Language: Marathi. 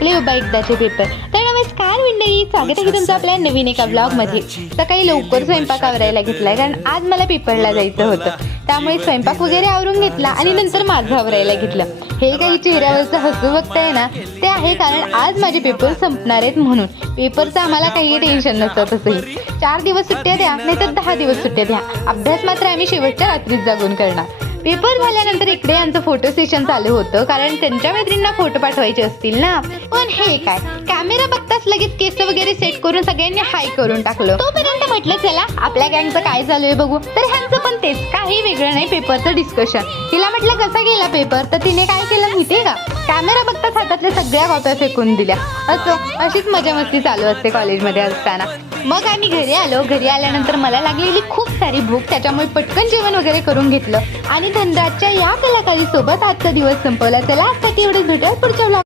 संपले बाबा एकदाचे पेपर. तर नमस्कार मंडळी, स्वागत आहे तुमचं आपल्या नवीन एका ब्लॉगमध्ये. सकाळी लवकर स्वयंपाक आवरायला घेतलाय, कारण आज मला पेपरला जायचं होतं. त्यामुळे स्वयंपाक वगैरे आवरून घेतला आणि नंतर माझं आवरायला घेतलं. हे काही चेहऱ्यावरचं हसू बघताय ना, ते आहे कारण आज माझे पेपर संपणार आहेत म्हणून. पेपरचं आम्हाला काही टेन्शन नसतं. तसंही 4 दिवस सुट्ट्या द्या, नाहीतर 10 दिवस सुट्ट्या द्या, अभ्यास मात्र आम्ही शेवटच्या रात्रीच जागून करणार. पेपर झाल्यानंतर इकडे यांचं फोटो सेशन चालू होतं, कारण त्यांच्या मैत्रिणींना फोटो पाठवायचे असतील ना. पण हे काय, कॅमेरा बघताच लगेच केस वगैरे सेट करून सगळ्यांनी हाय करून टाकलं. तोपर्यंत म्हटलं चला आपल्या गँगचं काय चालू आहे बघू. तर ह्यांचं पण तेच, काही वेगळं नाही, पेपरचं डिस्कशन. तिला म्हटलं कसा गेला पेपर, तर तिने काय केलं माहितीये का, कॅमेरा बघताच हातातल्या सगळ्या कॉप्या फेकून दिल्या. असो, अशीच मजा मस्ती चालू असते कॉलेजमध्ये असताना. मग आम्ही घरी आलो. घरी आल्यानंतर मला लागलेली खूप सारी भूक, त्याच्यामुळे पटकन जेवण वगैरे करून घेतलं आणि धनराजच्या या कलाकारीसोबत आजचा दिवस संपवला. चला आजसाठी एवढंच, भेटूया पुढच्या ब्लॉग.